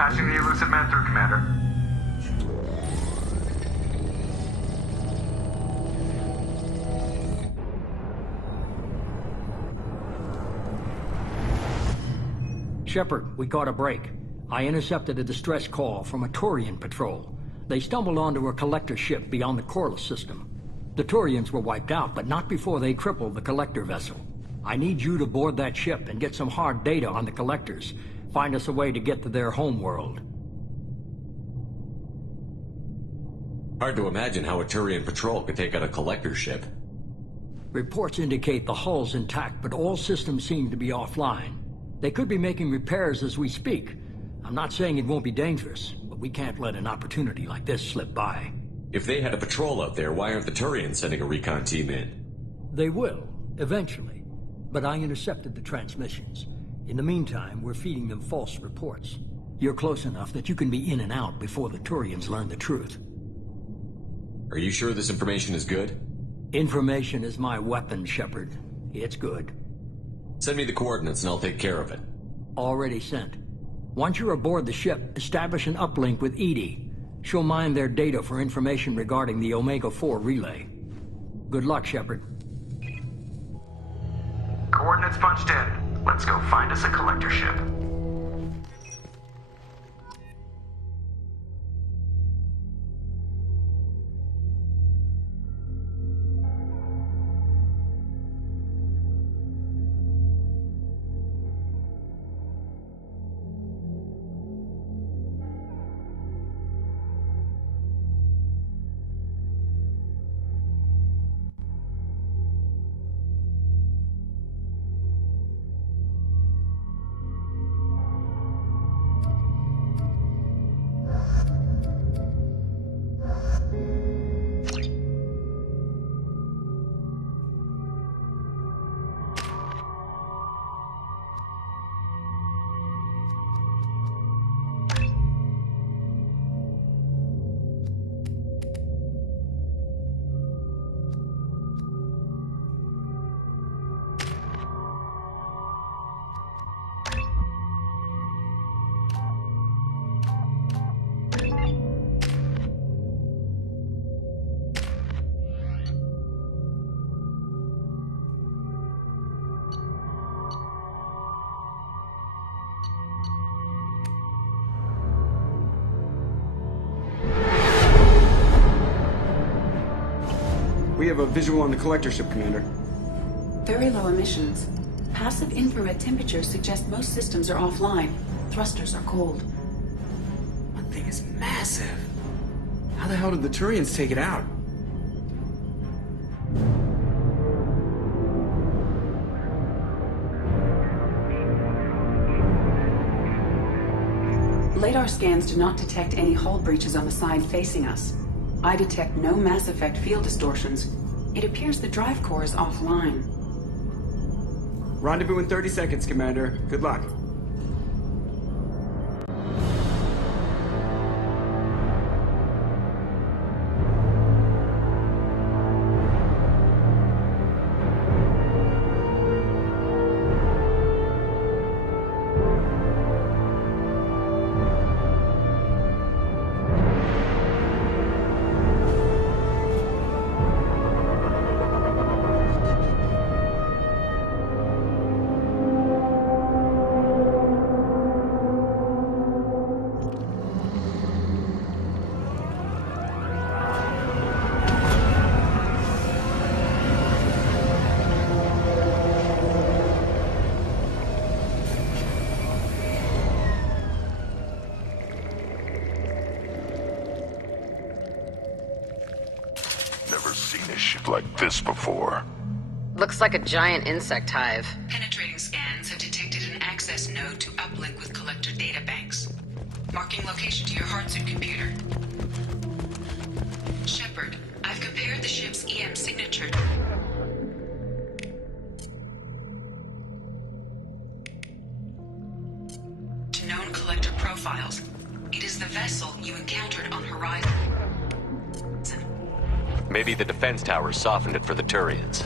Passing the elusive man through, Commander. Shepard, we caught a break. I intercepted a distress call from a Turian patrol. They stumbled onto a collector ship beyond the Corliss system. The Turians were wiped out, but not before they crippled the collector vessel. I need you to board that ship and get some hard data on the collectors. Find us a way to get to their home world. Hard to imagine how a Turian patrol could take out a collector ship. Reports indicate the hull's intact, but all systems seem to be offline. They could be making repairs as we speak. I'm not saying it won't be dangerous, but we can't let an opportunity like this slip by. If they had a patrol out there, why aren't the Turians sending a recon team in? They will, eventually. But I intercepted the transmissions. In the meantime, we're feeding them false reports. You're close enough that you can be in and out before the Turians learn the truth. Are you sure this information is good? Information is my weapon, Shepard. It's good. Send me the coordinates and I'll take care of it. Already sent. Once you're aboard the ship, establish an uplink with Edie. She'll mine their data for information regarding the Omega-4 relay. Good luck, Shepard. Coordinates punched in. Let's go find us a collector ship. We have a visual on the collector ship, Commander. Very low emissions. Passive infrared temperatures suggest most systems are offline. Thrusters are cold. That thing is massive. How the hell did the Turians take it out? Radar scans do not detect any hull breaches on the side facing us. I detect no mass effect field distortions. It appears the drive core is offline. Rendezvous in 30 seconds, Commander. Good luck. Never seen a ship like this before. Looks like a giant insect hive. Penetrating scans have detected an access node to uplink with collector databanks. Marking location to your hardsuit computer. Shepard, I've compared the ship's EM signature to known collector profiles. It is the vessel you encountered on Horizon. Maybe the defense towers softened it for the Turians.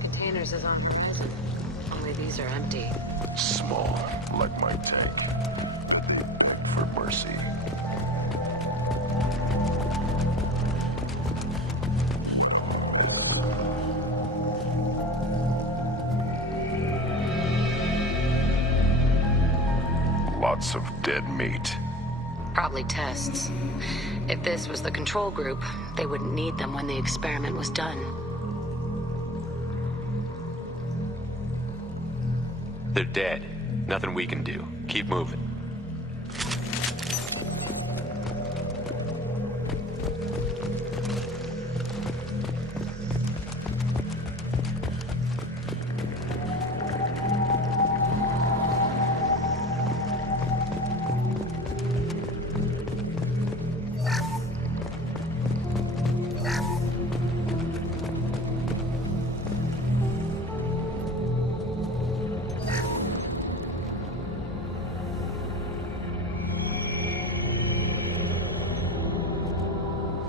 Containers is on Horizon. Only These are empty. Small, like my tank. For mercy. Lots of dead meat. Probably tests. If this was the control group, they wouldn't need them when the experiment was done. They're dead. Nothing we can do. Keep moving.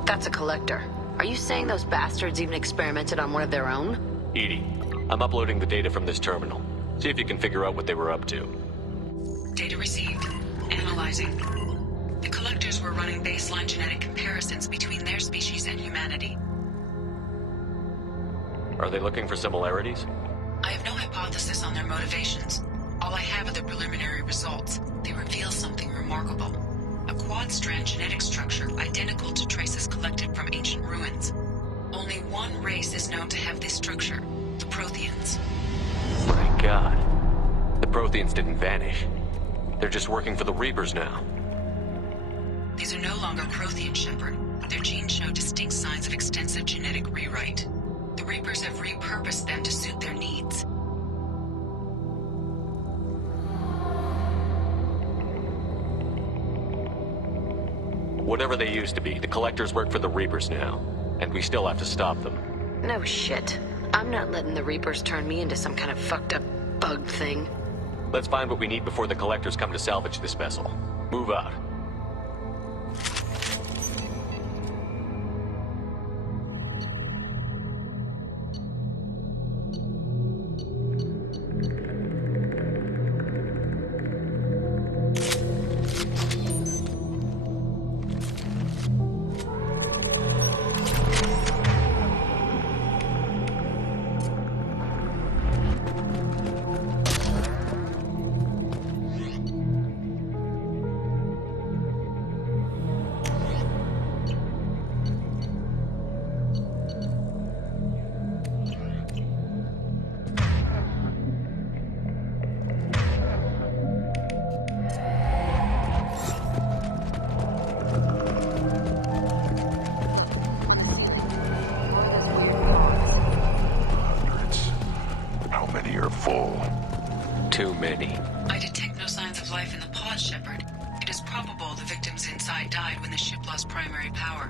That's a collector. Are you saying those bastards even experimented on one of their own? Edie, I'm uploading the data from this terminal. See if you can figure out what they were up to. Data received. Analyzing. The collectors were running baseline genetic comparisons between their species and humanity. Are they looking for similarities? I have no hypothesis on their motivations. All I have are the preliminary results. They reveal something remarkable. A quad-strand genetic structure identical to traces collected from ancient ruins. Only one race is known to have this structure, the Protheans. My God. The Protheans didn't vanish. They're just working for the Reapers now. These are no longer Prothean, Shepard. Their genes show distinct signs of extensive genetic rewrite. The Reapers have repurposed them to suit their needs. Whatever they used to be, the Collectors work for the Reapers now. And we still have to stop them. No shit. I'm not letting the Reapers turn me into some kind of fucked up bug thing. Let's find what we need before the Collectors come to salvage this vessel. Move out. Too many. I detect no signs of life in the pod, Shepard. It is probable the victims inside died when the ship lost primary power.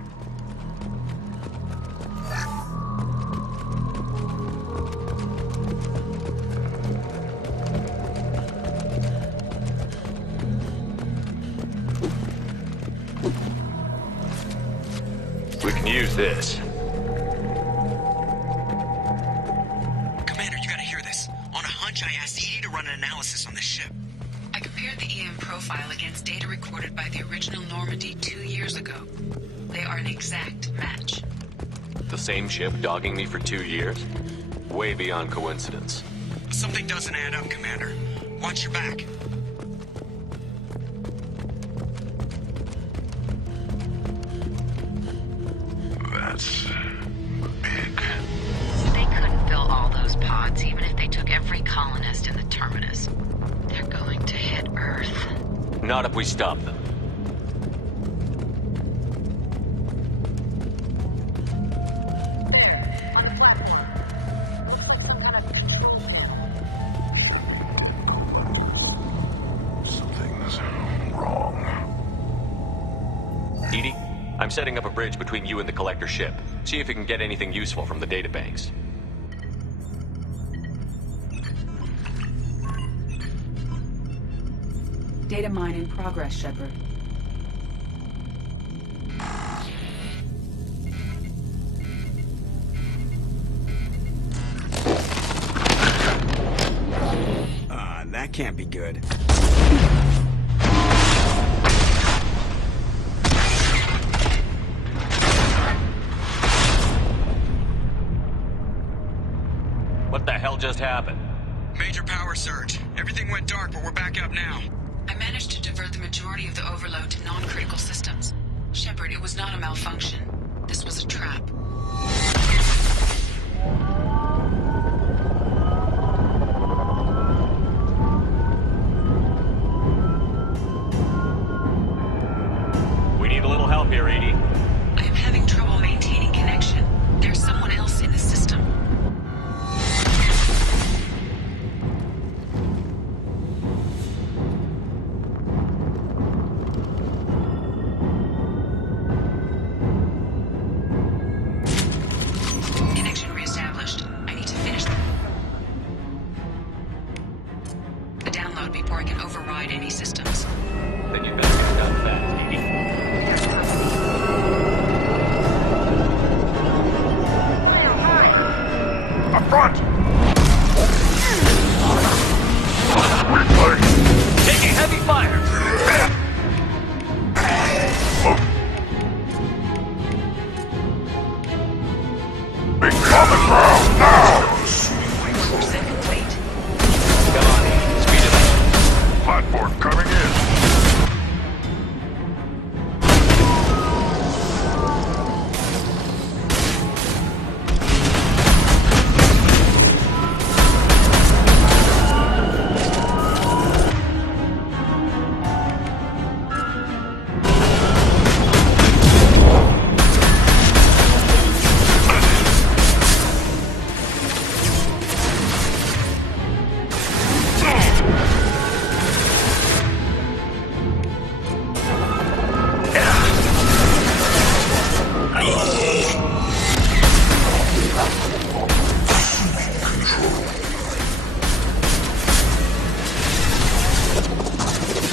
We can use this. Commander, you gotta hear this. On a hunch, I asked Edie to run an analysis on this ship. I compared the EM profile against data recorded by the original Normandy 2 years ago. They are an exact match. The same ship dogging me for 2 years? Way beyond coincidence. Something doesn't add up, Commander. Watch your back. That's big. They couldn't fill all those pods, even if they took every colonist in the terminus. They're going to hit Earth. Not if we stop them. Something's wrong. Edie, I'm setting up a bridge between you and the Collector ship. See if you can get anything useful from the databanks. Data mine in progress, Shepard. can't be good. What the hell just happened? Major power surge. Everything went dark, but we're back up now. I managed to divert the majority of the overload to non-critical systems. Shepard, it was not a malfunction. This was a trap. We need a little help here, Edie. I am having trouble maintaining connection. There's someone else in the system. Connection reestablished. I need to finish the download before I can override any systems. Then you'd better get it done fast, Edie. Up front! Replay! Taking heavy fire! Big common ground now! Set complete. Come on, Edie. Speed it up. Platform coming in.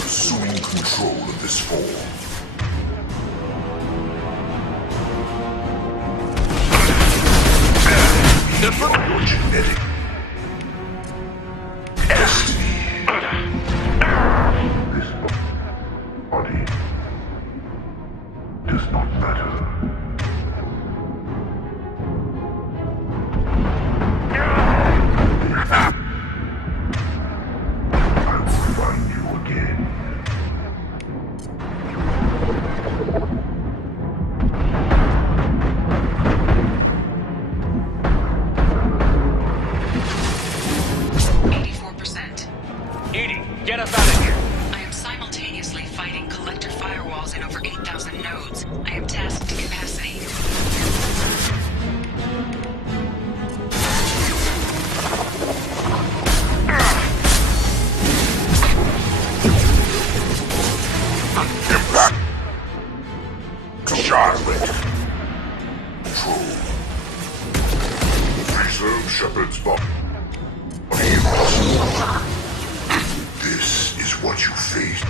Assuming control of this form. Your genetic destiny. This body does not matter. I will find you again. Edie, get us out of here. I am simultaneously fighting collector firewalls in over 8,000 nodes. I am tasked to capacity. Impact. Charlotte. Control. Preserve Shepard's body. This is what you face.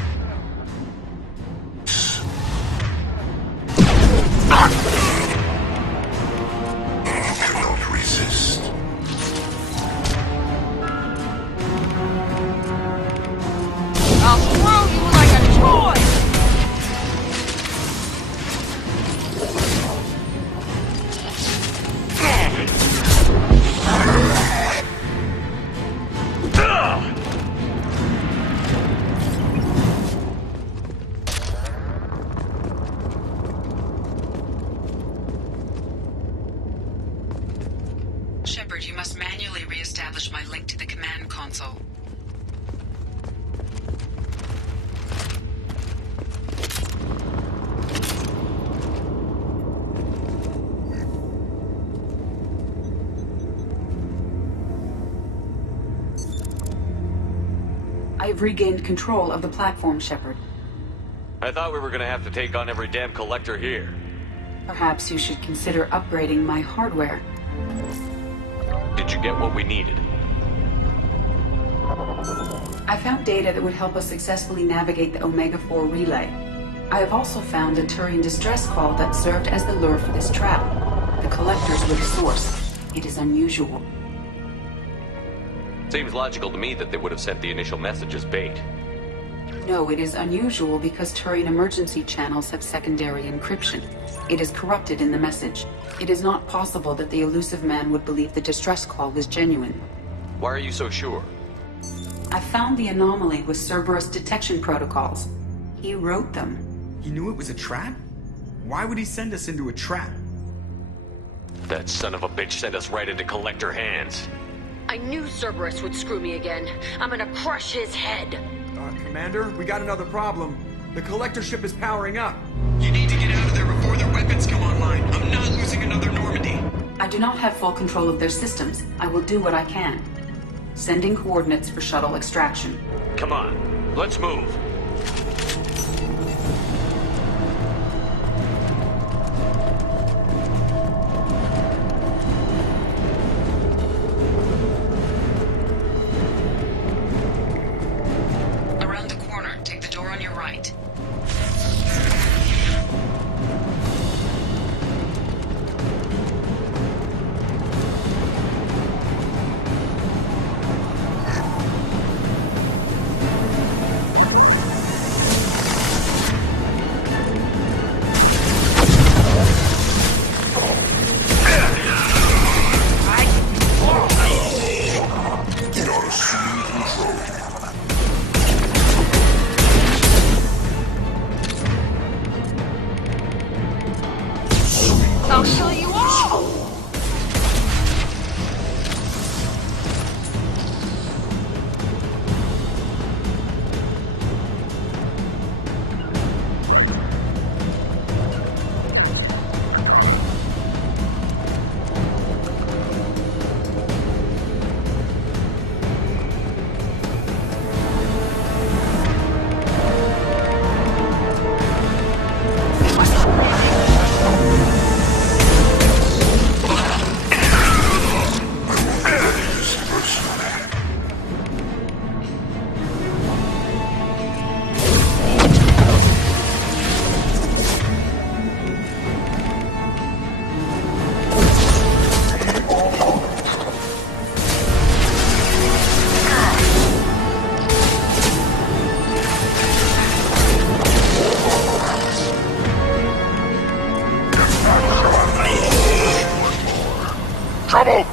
You cannot resist. I'll throw you like a toy! Shepard, you must manually re-establish my link to the command console. I have regained control of the platform, Shepard. I thought we were gonna have to take on every damn collector here. Perhaps you should consider upgrading my hardware. Did you get what we needed? I found data that would help us successfully navigate the Omega-4 relay. I have also found a Turian distress call that served as the lure for this trap. The collectors were the source. It is unusual. Seems logical to me that they would have sent the initial message as bait. No, it is unusual because Turian emergency channels have secondary encryption. It is corrupted in the message. It is not possible that the elusive man would believe the distress call was genuine. Why are you so sure? I found the anomaly with Cerberus detection protocols. He wrote them. He knew it was a trap? Why would he send us into a trap? That son of a bitch sent us right into Collector hands. I knew Cerberus would screw me again. I'm gonna crush his head. Commander, we got another problem. The Collector ship is powering up. You need to get out of there before their weapons come online. I'm not losing another Normandy. I do not have full control of their systems. I will do what I can. Sending coordinates for shuttle extraction. Come on, let's move. Around the corner, take the door on your right. I'll kill you all! Trouble!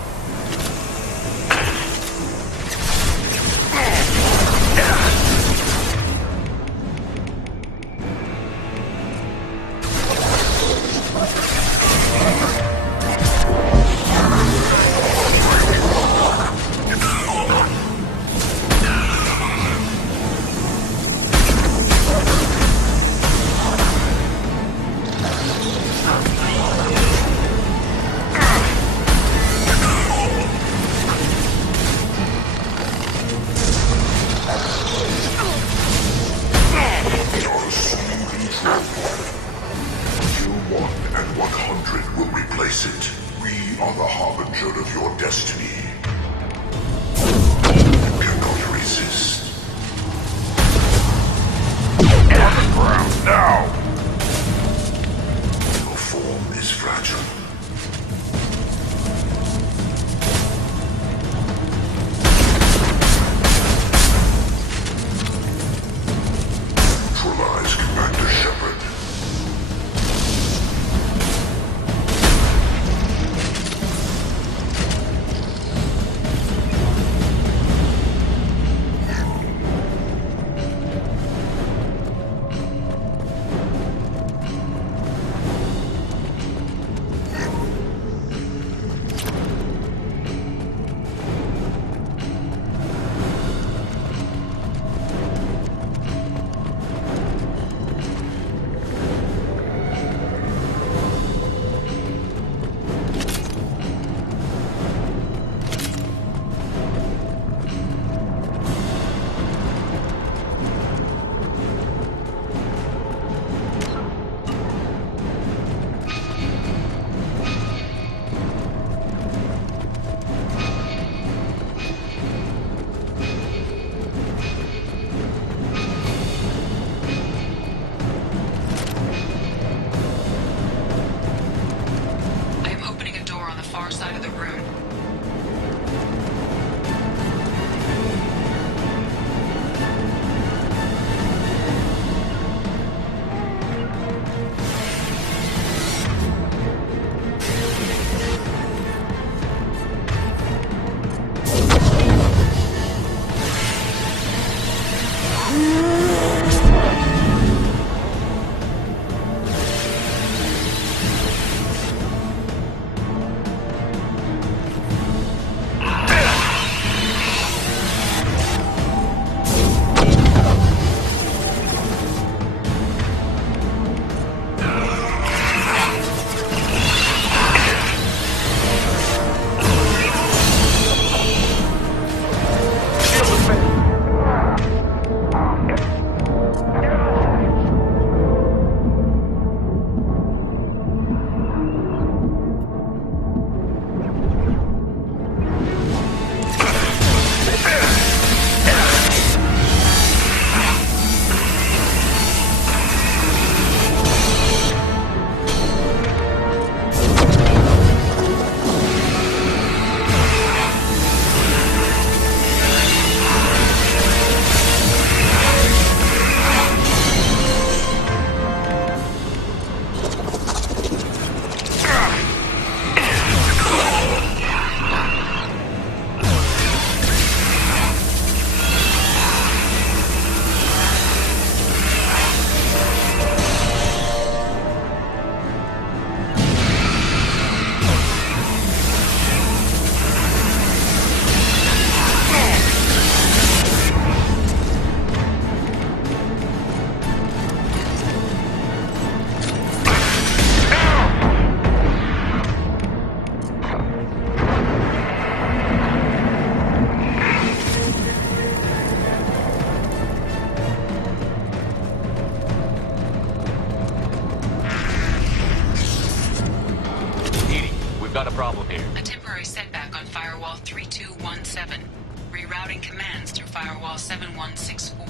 problem here? A temporary setback on Firewall 3217. Rerouting commands through Firewall 7164.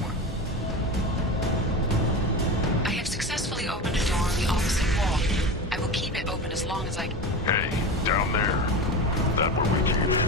I have successfully opened a door on the opposite wall. I will keep it open as long as I... Hey, down there. That where we came in.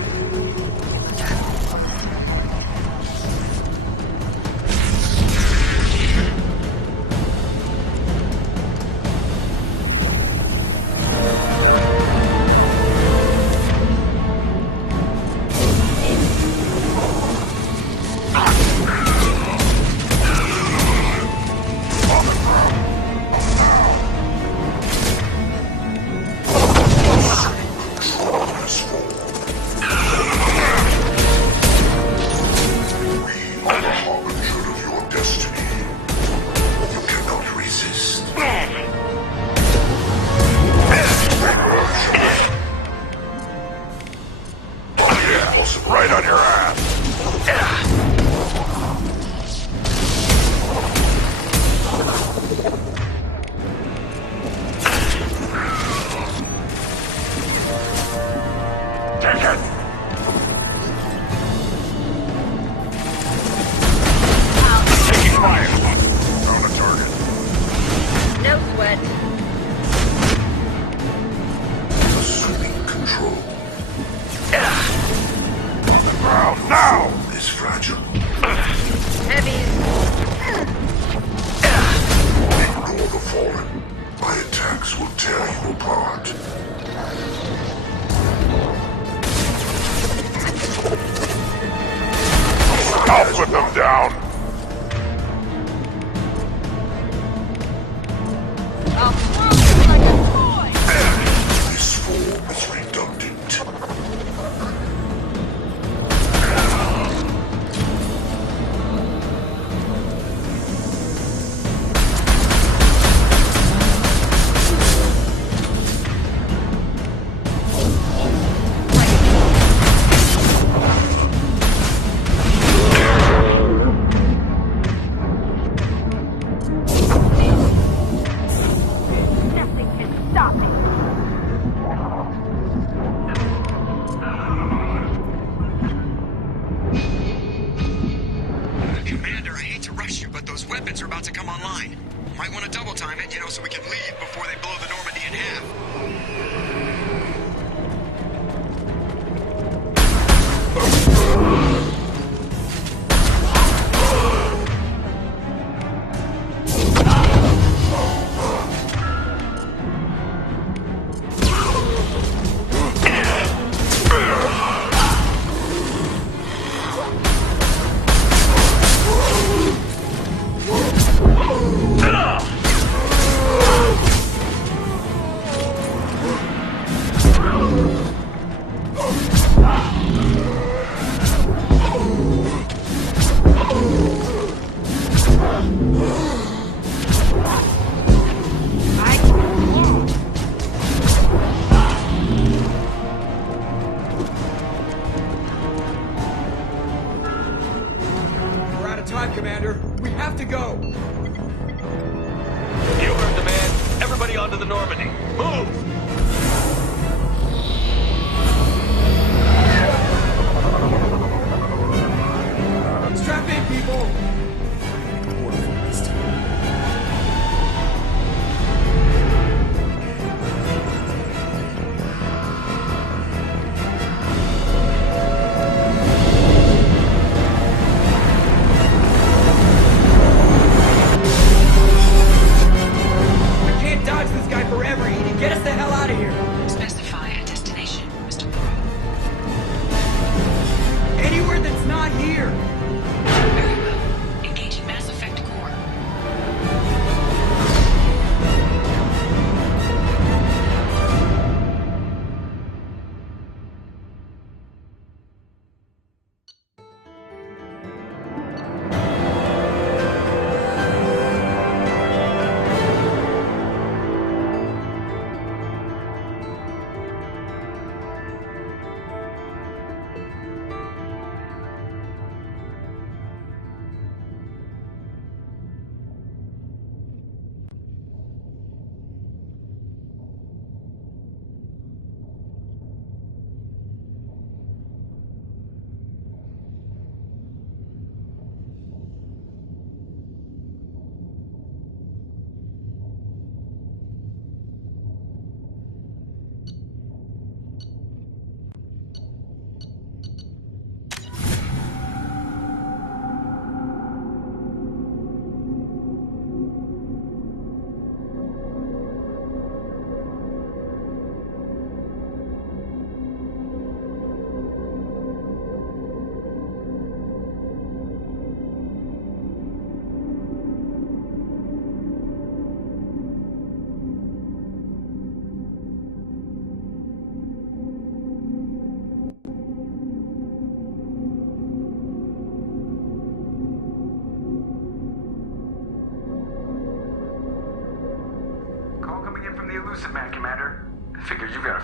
Right on your ass. Take it. Taking fire. Found a target. No sweat. Assuming control. Now! Is fragile. Heavy. Ignore the fallen. My attacks will tear you apart. I'll put them down! I'll throw you like a toy! This form is redundant. So we can leave before they blow the Normandy in half. Commander. We have to go. You heard the man. Everybody onto the Normandy. Move! Strap in, people. Get us the hell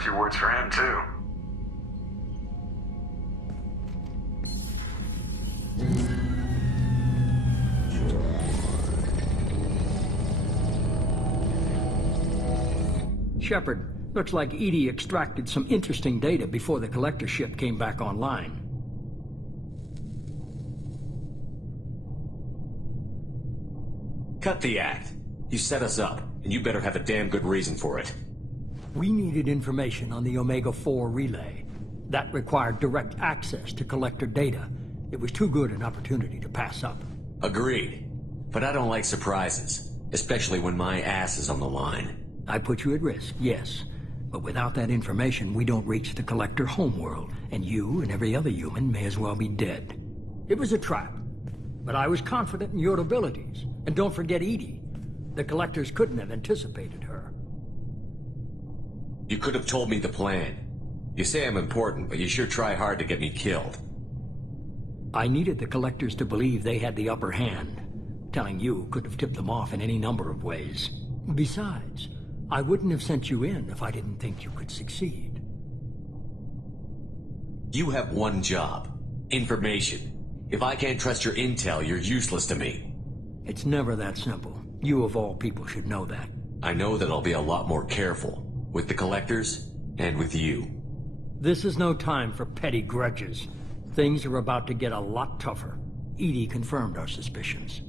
few words for him, too. Shepard, looks like EDI extracted some interesting data before the collector ship came back online. Cut the act. You set us up, and you better have a damn good reason for it. We needed information on the Omega-4 relay. That required direct access to collector data. It was too good an opportunity to pass up. Agreed. But I don't like surprises, especially when my ass is on the line. I put you at risk, yes. But without that information, we don't reach the collector homeworld, and you and every other human may as well be dead. It was a trap, but I was confident in your abilities. And don't forget EDI. The collectors couldn't have anticipated her. You could have told me the plan. You say I'm important, but you sure try hard to get me killed. I needed the collectors to believe they had the upper hand. Telling you could have tipped them off in any number of ways. Besides, I wouldn't have sent you in if I didn't think you could succeed. You have one job. Information. If I can't trust your intel, you're useless to me. It's never that simple. You of all people should know that. I know that I'll be a lot more careful. With the collectors, and with you. This is no time for petty grudges. Things are about to get a lot tougher. EDI confirmed our suspicions.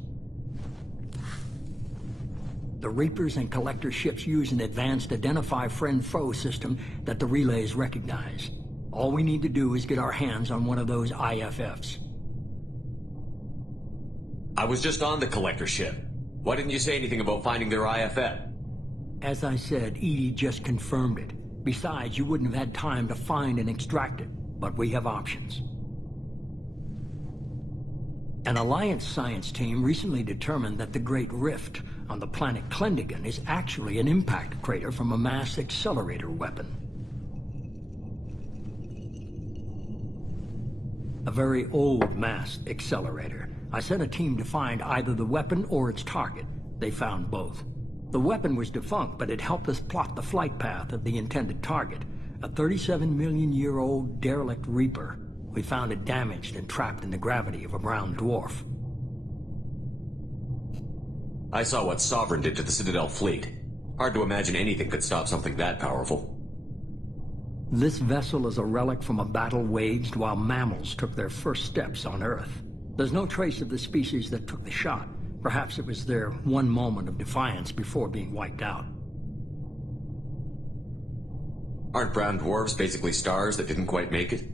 The Reapers and Collector ships use an advanced Identify Friend-Foe system that the relays recognize. All we need to do is get our hands on one of those IFFs. I was just on the Collector ship. Why didn't you say anything about finding their IFF? As I said, EDI just confirmed it. Besides, you wouldn't have had time to find and extract it. But we have options. An Alliance science team recently determined that the Great Rift on the planet Klendigan is actually an impact crater from a mass accelerator weapon. A very old mass accelerator. I sent a team to find either the weapon or its target. They found both. The weapon was defunct, but it helped us plot the flight path of the intended target, a 37-million-year-old derelict Reaper. We found it damaged and trapped in the gravity of a brown dwarf. I saw what Sovereign did to the Citadel fleet. Hard to imagine anything could stop something that powerful. This vessel is a relic from a battle waged while mammals took their first steps on Earth. There's no trace of the species that took the shot. Perhaps it was their one moment of defiance before being wiped out. Aren't brown dwarfs basically stars that didn't quite make it?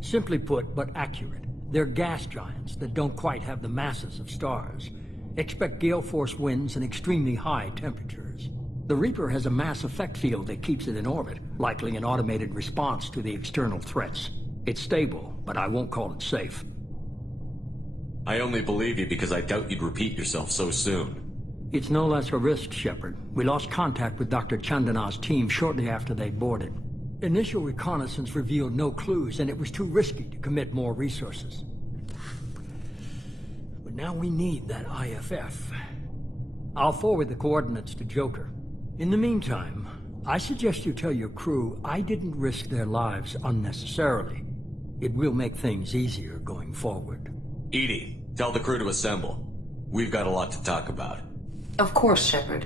Simply put, but accurate. They're gas giants that don't quite have the masses of stars. Expect gale force winds and extremely high temperatures. The Reaper has a mass effect field that keeps it in orbit, likely an automated response to the external threats. It's stable, but I won't call it safe. I only believe you because I doubt you'd repeat yourself so soon. It's no less a risk, Shepard. We lost contact with Dr. Chandana's team shortly after they boarded. Initial reconnaissance revealed no clues, and it was too risky to commit more resources. But now we need that IFF. I'll forward the coordinates to Joker. In the meantime, I suggest you tell your crew I didn't risk their lives unnecessarily. It will make things easier going forward. EDI, tell the crew to assemble. We've got a lot to talk about. Of course, Shepard.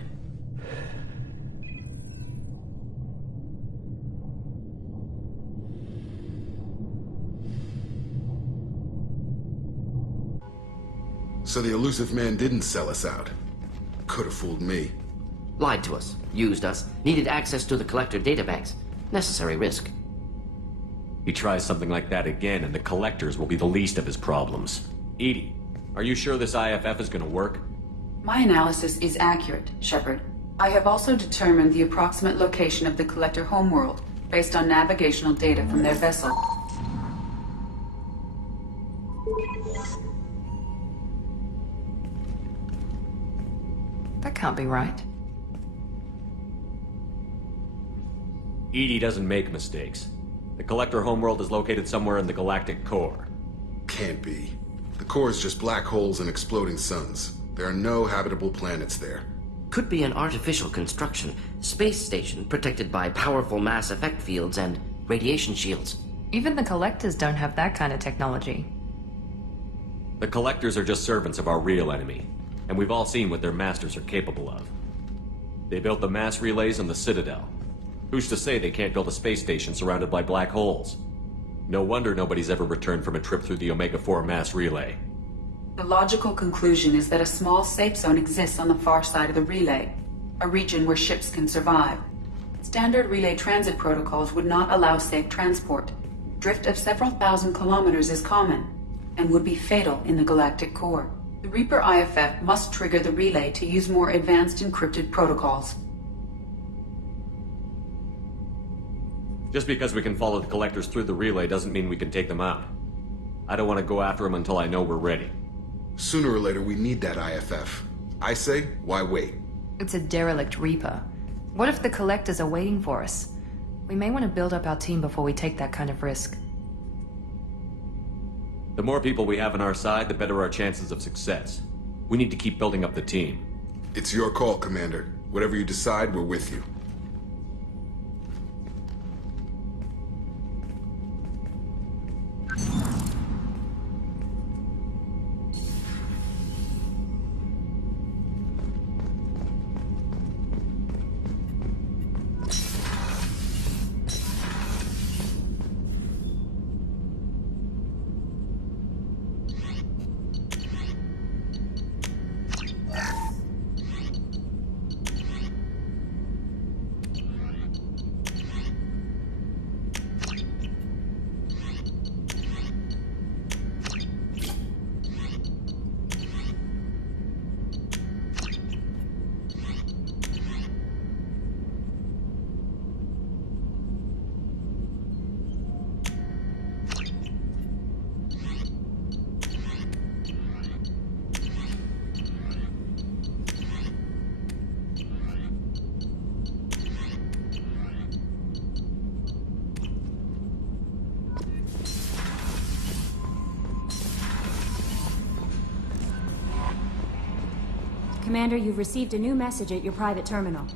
So the elusive man didn't sell us out. Could have fooled me. Lied to us, used us, needed access to the Collector databanks. Necessary risk. He tries something like that again, and the Collectors will be the least of his problems. EDI, are you sure this IFF is gonna work? My analysis is accurate, Shepard. I have also determined the approximate location of the Collector homeworld, based on navigational data from their vessel. That can't be right. EDI doesn't make mistakes. The Collector homeworld is located somewhere in the galactic core. Can't be. The core is just black holes and exploding suns. There are no habitable planets there. Could be an artificial construction, space station protected by powerful mass effect fields and radiation shields. Even the Collectors don't have that kind of technology. The Collectors are just servants of our real enemy, and we've all seen what their masters are capable of. They built the mass relays on the Citadel. Who's to say they can't build a space station surrounded by black holes? No wonder nobody's ever returned from a trip through the Omega-4 mass relay. The logical conclusion is that a small safe zone exists on the far side of the relay, a region where ships can survive. Standard relay transit protocols would not allow safe transport. Drift of several thousand kilometers is common, and would be fatal in the galactic core. The Reaper IFF must trigger the relay to use more advanced encrypted protocols. Just because we can follow the Collectors through the relay doesn't mean we can take them out. I don't want to go after them until I know we're ready. Sooner or later, we need that IFF. I say, why wait? It's a derelict Reaper. What if the Collectors are waiting for us? We may want to build up our team before we take that kind of risk. The more people we have on our side, the better our chances of success. We need to keep building up the team. It's your call, Commander. Whatever you decide, we're with you. Commander, you've received a new message at your private terminal.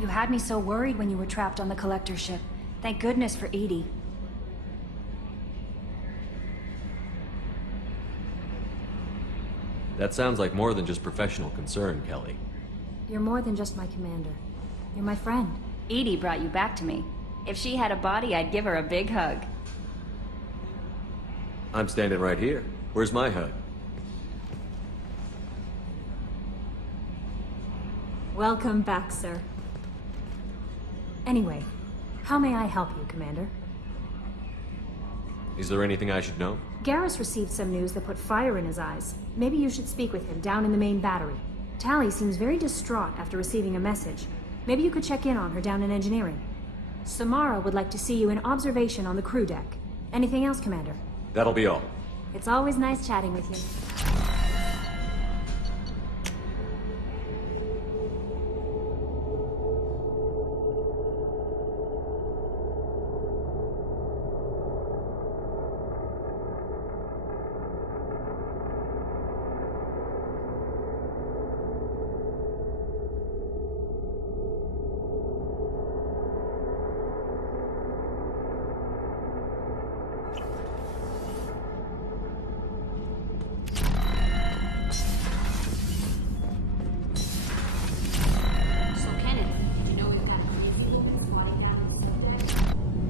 You had me so worried when you were trapped on the Collector ship. Thank goodness for Edie. That sounds like more than just professional concern, Kelly. You're more than just my commander. You're my friend. Edie brought you back to me. If she had a body, I'd give her a big hug. I'm standing right here. Where's my hug? Welcome back, sir. Anyway, how may I help you, Commander? Is there anything I should know? Garrus received some news that put fire in his eyes. Maybe you should speak with him down in the main battery. Tally seems very distraught after receiving a message. Maybe you could check in on her down in engineering. Samara would like to see you in observation on the crew deck. Anything else, Commander? That'll be all. It's always nice chatting with you.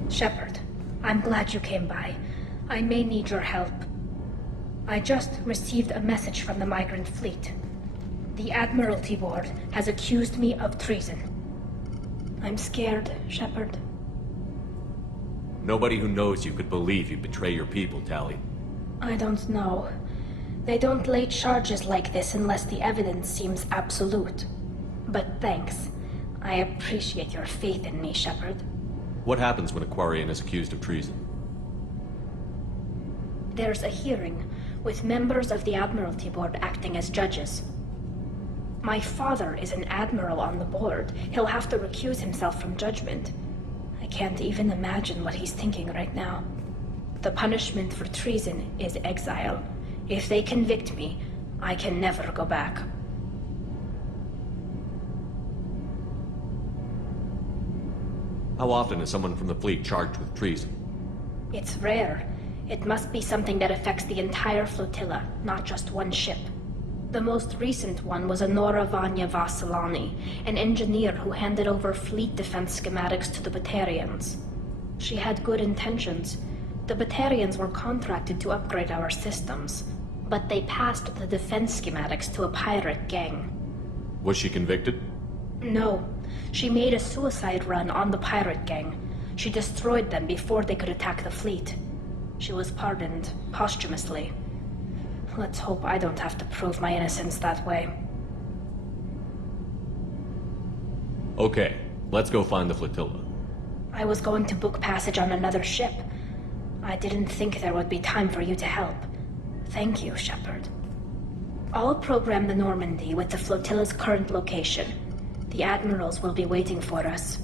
Shepard, I'm glad you came by. I may need your help. I just received a message from the migrant fleet. The Admiralty Board has accused me of treason. I'm scared, Shepard. Nobody who knows you could believe you'd betray your people, Tally. I don't know. They don't lay charges like this unless the evidence seems absolute. But thanks. I appreciate your faith in me, Shepard. What happens when a Quarian is accused of treason? There's a hearing, with members of the Admiralty Board acting as judges. My father is an admiral on the board. He'll have to recuse himself from judgment. I can't even imagine what he's thinking right now. The punishment for treason is exile. If they convict me, I can never go back. How often is someone from the fleet charged with treason? It's rare. It must be something that affects the entire flotilla, not just one ship. The most recent one was Honora Vanya Vasilani, an engineer who handed over fleet defense schematics to the Batarians. She had good intentions. The Batarians were contracted to upgrade our systems, but they passed the defense schematics to a pirate gang. Was she convicted? No. She made a suicide run on the pirate gang. She destroyed them before they could attack the fleet. She was pardoned posthumously. Let's hope I don't have to prove my innocence that way. Okay, let's go find the flotilla. I was going to book passage on another ship. I didn't think there would be time for you to help. Thank you, Shepard. I'll program the Normandy with the flotilla's current location. The admirals will be waiting for us.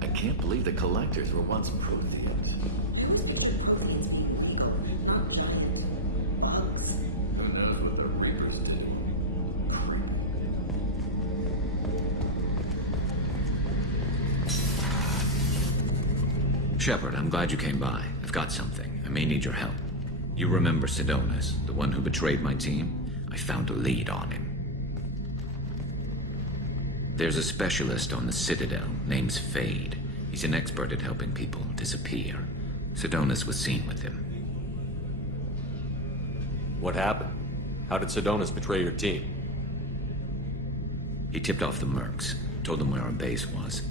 I can't believe the collectors were once Protheans. Shepard, I'm glad you came by. I've got something. I may need your help. You remember Sidonus, the one who betrayed my team? I found a lead on him. There's a specialist on the Citadel, name's Fade. He's an expert at helping people disappear. Sidonus was seen with him. What happened? How did Sidonus betray your team? He tipped off the mercs, told them where our base was.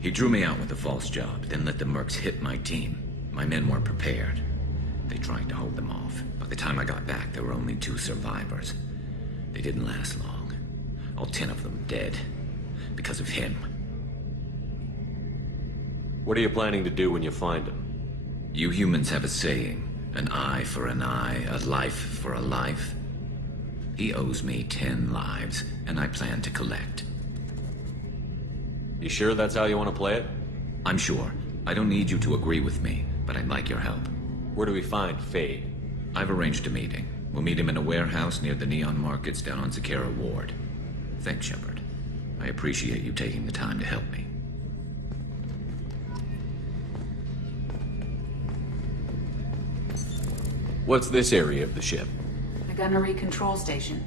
He drew me out with a false job, then let the mercs hit my team. My men weren't prepared. They tried to hold them off. By the time I got back, there were only 2 survivors. They didn't last long. All 10 of them dead. Because of him. What are you planning to do when you find him? You humans have a saying. An eye for an eye, a life for a life. He owes me 10 lives, and I plan to collect. You sure that's how you want to play it? I'm sure. I don't need you to agree with me, but I'd like your help. Where do we find Fade? I've arranged a meeting. We'll meet him in a warehouse near the Neon Markets down on Zakera Ward. Thanks, Shepard. I appreciate you taking the time to help me. What's this area of the ship? The gunnery control station.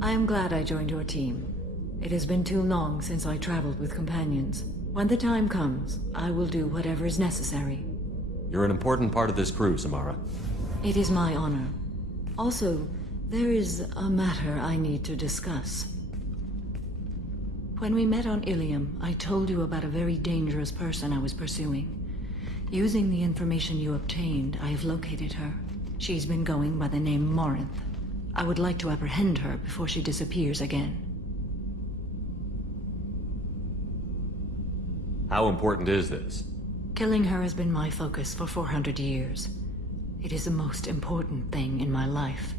I am glad I joined your team. It has been too long since I traveled with companions. When the time comes, I will do whatever is necessary. You're an important part of this crew, Samara. It is my honor. Also, there is a matter I need to discuss. When we met on Ilium, I told you about a very dangerous person I was pursuing. Using the information you obtained, I have located her. She's been going by the name Morinth. I would like to apprehend her before she disappears again. How important is this? Killing her has been my focus for 400 years. It is the most important thing in my life,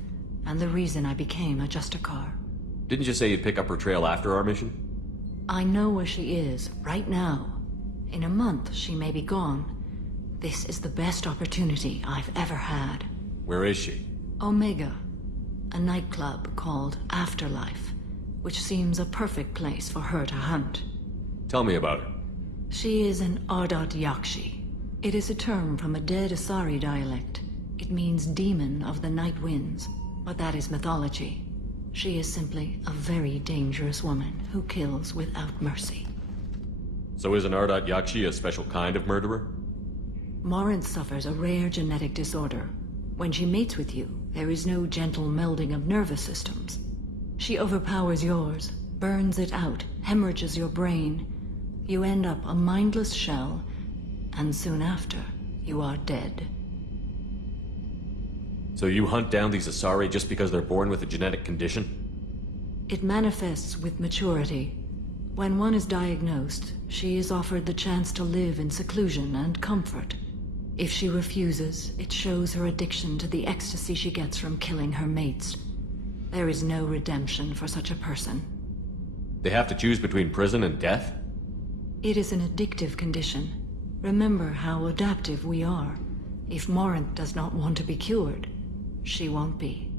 and the reason I became a Justicar. Didn't you say you'd pick up her trail after our mission? I know where she is, right now. In a month, she may be gone. This is the best opportunity I've ever had. Where is she? Omega. A nightclub called Afterlife, which seems a perfect place for her to hunt. Tell me about her. She is an Ardat Yakshi. It is a term from a dead Asari dialect. It means demon of the night winds, but that is mythology. She is simply a very dangerous woman who kills without mercy. So is an Ardat Yakshi a special kind of murderer? Morinth suffers a rare genetic disorder. When she mates with you, there is no gentle melding of nervous systems. She overpowers yours, burns it out, hemorrhages your brain. You end up a mindless shell, and soon after, you are dead. So you hunt down these Asari just because they're born with a genetic condition? It manifests with maturity. When one is diagnosed, she is offered the chance to live in seclusion and comfort. If she refuses, it shows her addiction to the ecstasy she gets from killing her mates. There is no redemption for such a person. They have to choose between prison and death? It is an addictive condition. Remember how adaptive we are. If Morinth does not want to be cured, she won't be.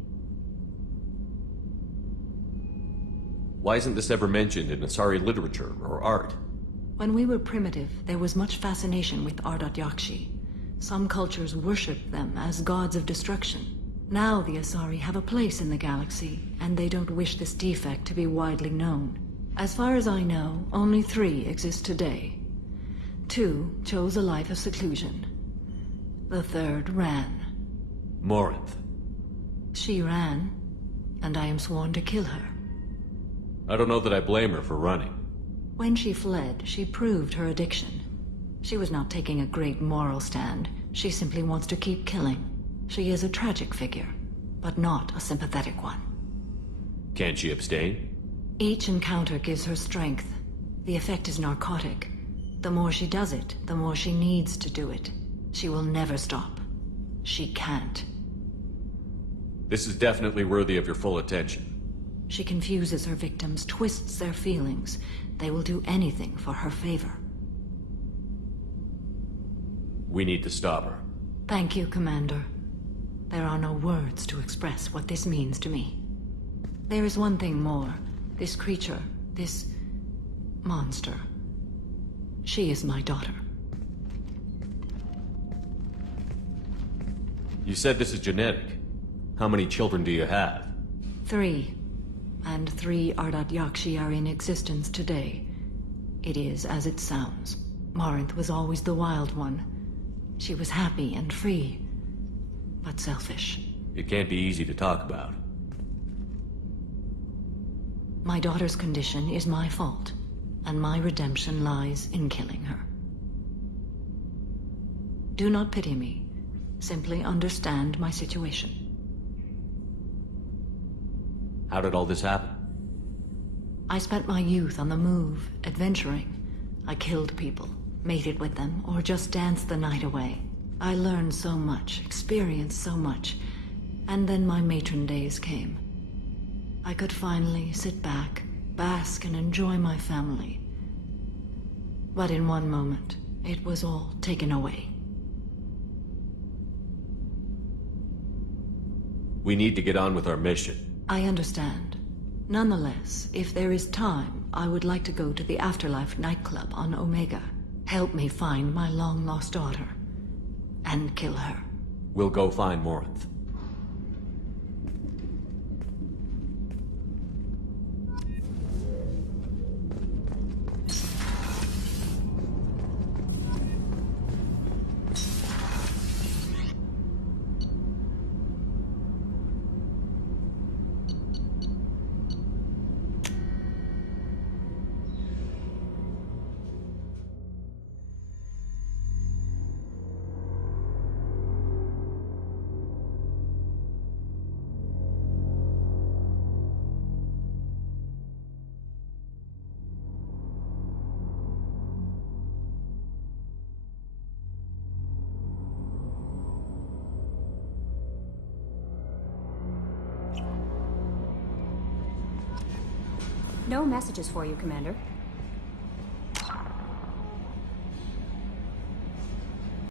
Why isn't this ever mentioned in Asari literature or art? When we were primitive, there was much fascination with Ardat Yakshi. Some cultures worshipped them as gods of destruction. Now the Asari have a place in the galaxy, and they don't wish this defect to be widely known. As far as I know, only 3 exist today. 2 chose a life of seclusion. The 3rd ran. Morinth. She ran, and I am sworn to kill her. I don't know that I blame her for running. When she fled, she proved her addiction. She was not taking a great moral stand. She simply wants to keep killing. She is a tragic figure, but not a sympathetic one. Can't she abstain? Each encounter gives her strength. The effect is narcotic. The more she does it, the more she needs to do it. She will never stop. She can't. This is definitely worthy of your full attention. She confuses her victims, twists their feelings. They will do anything for her favor. We need to stop her. Thank you, Commander. There are no words to express what this means to me. There is one thing more. This creature, this monster. She is my daughter. You said this is genetic. How many children do you have? 3. And 3 Ardat Yakshi are in existence today. It is as it sounds. Morinth was always the wild one. She was happy and free, but selfish. It can't be easy to talk about. My daughter's condition is my fault, and my redemption lies in killing her. Do not pity me. Simply understand my situation. How did all this happen? I spent my youth on the move, adventuring. I killed people, mated with them, or just danced the night away. I learned so much, experienced so much, and then my matron days came. I could finally sit back, bask and enjoy my family. But in one moment, it was all taken away. We need to get on with our mission. I understand. Nonetheless, if there is time, I would like to go to the Afterlife nightclub on Omega. Help me find my long-lost daughter. And kill her. We'll go find Morinth. No messages for you, Commander.